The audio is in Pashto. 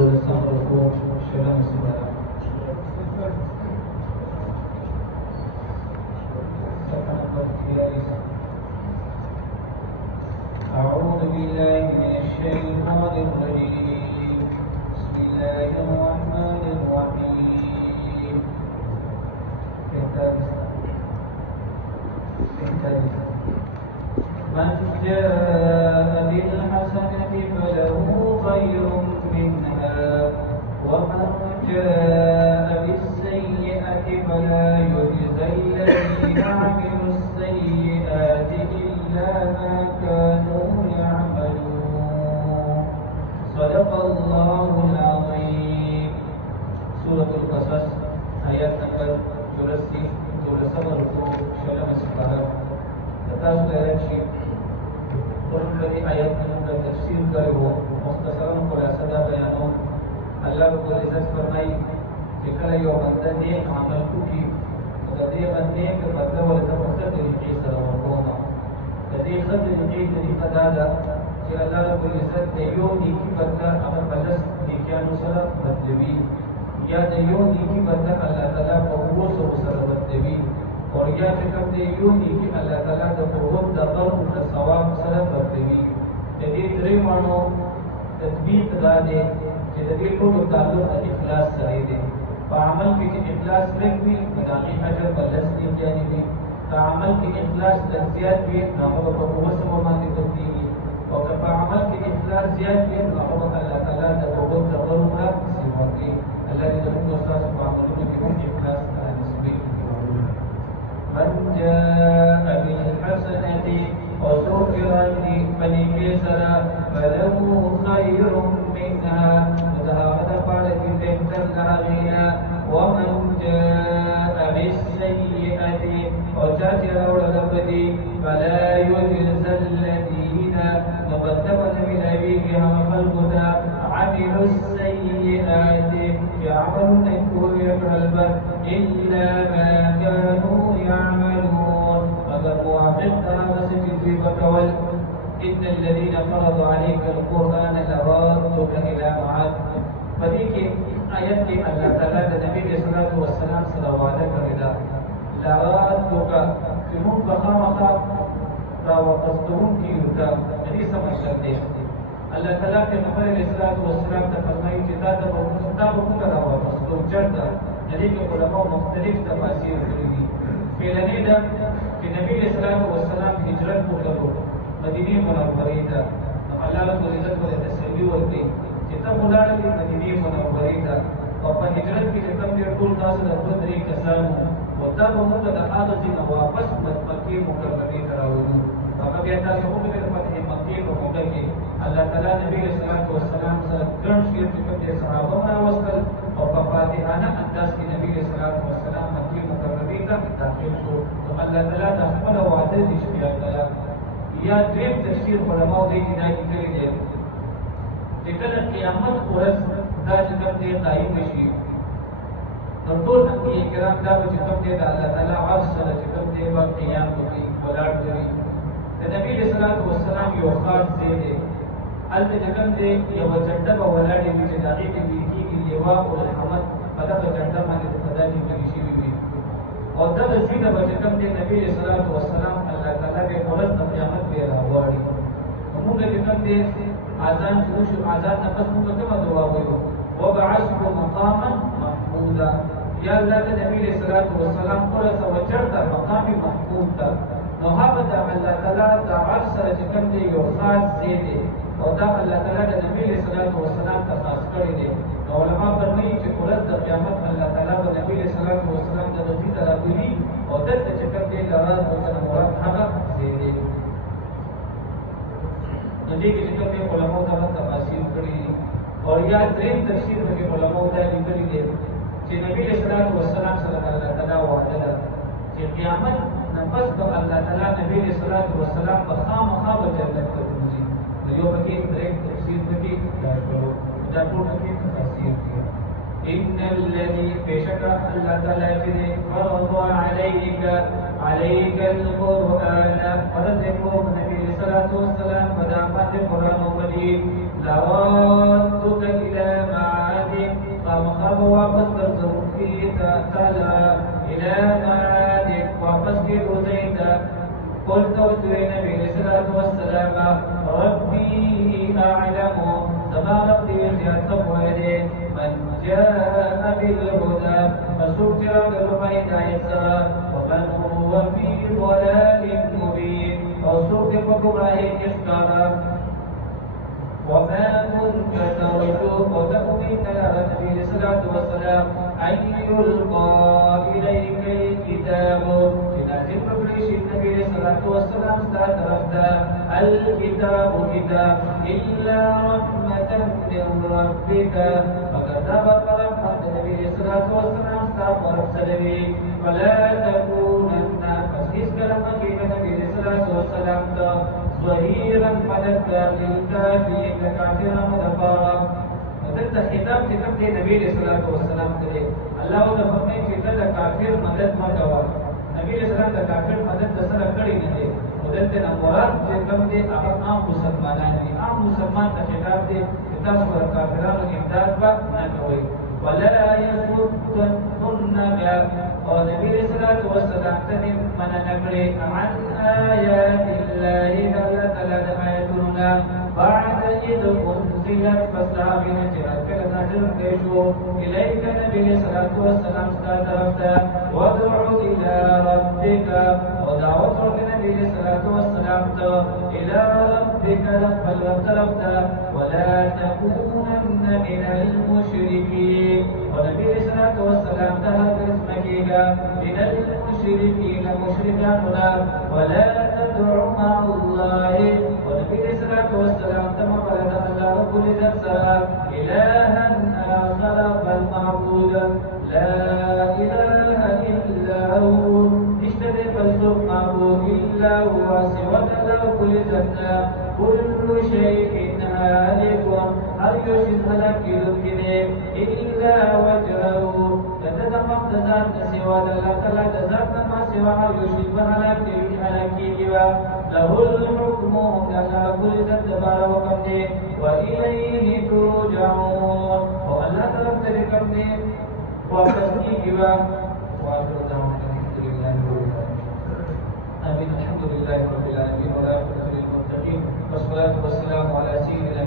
ولسان ركوع شلم سبحانه أعوذ بالله من الشيطان الرجيم بسم الله الرحمن الرحيم من جاء بالحسنة فله خير منها ومن جاء بالسيئة فلا يجزى الذين عملوا السيئات إلا ما كانوا يعملون صدق الله العظيم. سورة القصص آيات نمبر 84 شلم سپارہ تاسو ته راځي ورته دې آیات نمبر تفسیر کړو مختصرا خلاصه دا بیانو. الله رب العزت فرمایي چې کله یو بنده نیک عمل وکړي نو د دې باندې کې بدله ورته په څه طریقې سره ورکوما. د دې ښه طریقه دا ده چې الله رب العزت د یو نیکي بدله هغه په لس نیکیانو سره بدلوي یا د یو نیکي بدله الله تعالی په 200 سره بدلوي اور یا چې کوم دی یو نیکي الله تعالی د قرب د غرب د ثواب سره بدلوي. د دې درې مانو تطبیق دا دی چې د دې ټول تعلق د اخلاص سره دی. په عمل کې چې اخلاص لږ وي نو د هغې اجر په لس نیکیانې وي. په عمل کې اخلاص لږ زیات وي نو هغه په 200 باندې بدلېږي او که په عمل کې اخلاص زیات وي نو هغه الله تعالی د قرب د غرب نه نصیب ورکوي. الله دې زموږ ستاسو په عملونو کې هم اخلاص نصیب کړي. من جاء بالحسنة وسكرا فنكسرا فله خير منها وذهب فارق بهتر لغينا ومن جاء بالسيئة وشاكر ولبدي فلا يجزى الذين وقدمنا من أبيهم خلقنا عملوا السيئات يعملون الكفر البر إلا ما كانوا يعملون فقد وافقنا مسجد وتول إن الذين فرضوا عليك القرآن لرادك إلى معاد. فديك آيات الله تعالى النبي صلى الله عليه وسلم صلواتك إلى لرادك كمون بخامخا راوقصتهم كيوتا حديث مشهد الله تعالی پیغمبر علیہ الصلوۃ والسلام ته فرمایي چې دا د مستقاب کومه راوستو چرته دې کې علماء مختلف تفاسیر کړی دي. پیلنې دا چې نبی علیہ الصلوۃ والسلام هجرت وکړو مدینه منورې ته. الله رب العزت ولې تسلی ورکړي چې ته ولاړې مدینه منورې ته او په هجرت کې چې کوم ټول تاسو د خپل طریق کسانو او تا به موږ د هغه ځای نه واپس مکې مکرمه ته راوړو. هغه بیا تاسو هم د فتح مکې په موقع کې الله تعالی نبی صلی الله علیه وسلم سره ګڼ شمېر چې کوم دي صحابه راوستل او په فاتحانه انداز کې نبی صلی الله علیه وسلم مکې مکرمه ته داخل شو. نو الله تعالی د خپل وعده دې اشتیا کړه. یا دریم تفسیر علماء دې کې دا لیکلي دي چې کله قیامت ورځ دا چې کوم دي قائم شي نو ټول انبیاء کرام دا چې کوم دي د الله تعالی عرش سره چې کوم دي په قیام کوي ولاړ دي. د نبی صلی الله علیه وسلم یو خاص ځای دی هلته چې کوم دی یوه جنډه به ولاړې وي چې د هغې کې ویل کېږي لواء الحمد په دغه جنډه باندې په دا لیکلي شوي وي او دغه ځای ته به چې کوم دی نبي علیه صلات وسلام الله تعالی به ورځ د قیامت بیا راغواړي. نو موږ چې کوم دی اذان شروع شو اذان نه پس موږ کومه دعا وایو وبعثه مقاما محمودا. یا الله ته نبي علیه صلات وسلام ورسه وچرته مقام محمود ته. نو هغه د الله تعالی د عرش سره چې کوم دی یو خاص ځای دی او دا الله تعالی د نبی علیہ الصلوۃ والسلام ته خاص کړی دی. نو علما فرمایي چې ورځ د قیامت الله تعالی د نبی علیہ الصلوۃ والسلام د غزي ته راغلي او دلته چې کوم دی لرات او د مراد هغه ځای دی. نو دې کې کوم دی علما ته تفاسیر کړی دي او یا دریم تفسیر کې علما دا لیکلي دي چې نبی علیہ الصلوۃ والسلام سره الله تعالی وعده ده چې قیامت نفس د الله تعالی نبی علیہ الصلوۃ والسلام په خامخا به جنت ته ورځي. یو پکې درې تفسیر پکې دا کړو دا ټول پکې تفسیر دي. ان الذي بشك الله تعالی چې فرض عليك القرآن فرض کو نبی علیہ الصلوۃ والسلام په دغه قرآن مجید لواتک الى واپس ګرځون کی تعالی الى معادک واپس کی روزیتا قلت وسوی نبی علیہ الصلوۃ والسلام ربی اعلم سما ربی زیاد صفوه من جاء بالهدى فسوق رب هدایت سرا ومن هو في ضلال مبين وسوق فقراه اشترى وما كنت ترجو وتؤمن على النبي صلى الله عليه وسلم أن يلقى إليك الكتاب لازم بقريش النبي صلى الله عليه وسلم استعترفت الكتاب كتاب إلا رحمة من ربك فكتب رحمة النبي صلى الله عليه وسلم استعترف سلبي فلا تكونن فسيس كلمة النبي صلى الله عليه وسلم ظهيرا فلتا للكافرين كافرا مدفارا مدد خطاب كتاب دي نبي صلى الله عليه وسلم کرے اللہ وہ فرمائے کہ تے کافر مدد مت کرو نبی صلی اللہ علیہ وسلم کافر مدد سره کړی نه دي مدد ته مراد چې کوم دي هغه عام مسلمانان دي عام مسلمان ته خطاب دي تاسو ور کافرانو امداد نه کوي ولا يصدنك او نبی صلی الله علیه وسلم ته من نکړي عن آیات الله دلت على آیاتنا بعد إذ أنزلت فاستعبن جهاد كلا نازل كيشو إليك نبي صلى الله عليه وسلم استعترفت وادع إلى ربك ودعوت النبي صلى الله عليه وسلم إلى ربك لقد اعترفت ولا تكونن من المشركين ونبي صلى الله عليه وسلم تهب اسمك من المشركين مشركاتنا ولا تدع مع الله ونبي صلى الله عليه وسلم تم بلد الله رب العزة إلها آخر فالمعبود لا إله إلا هو اشتري فالسوق معبود إلا هو سوى رب العزة كل شيء هالك هل يشهد هلك يمكنه إلا وجهه يتزمق ذات سوى الله تعالى ذات ما سوى هل يشهد هلك له الحكم لنا كل ذنب وقمه وإليه ترجعون والله طلبت لكمه وقصدي وآخر دعوانا الحمد لله رب العالمين آمين الحمد لله رب العالمين والعاقبة للمتقين والصلاة والسلام على سيدنا